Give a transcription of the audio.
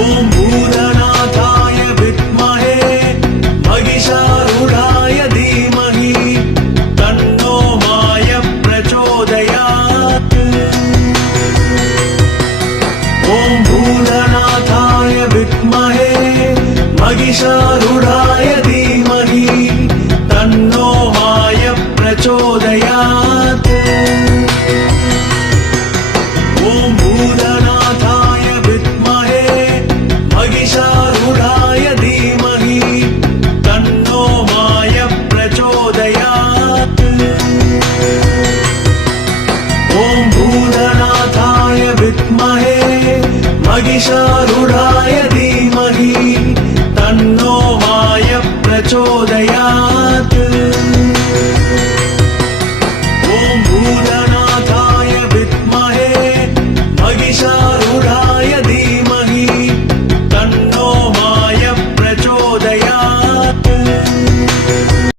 ॐ भूतनाथाय विद्महे महिषारूढाय धीमहि तन्नो माय प्रचोदयात्। ॐ भूतनाथाय विद्महे महिषारूढाय धीमहि तन्नो माय प्रचोदयात्। ॐ भूतनाथाय विद्महे महिषारूढाय धीमहि तन्नो माय प्रचोदयात्। ॐ भूतनाथाय विद्महे महिषारूढाय धीमहि तन्नो माय प्रचोदयात्। ॐ भूतनाथाय विद्महे महिषारूढाय धीमहि तन्नो माय प्रचोदयात्।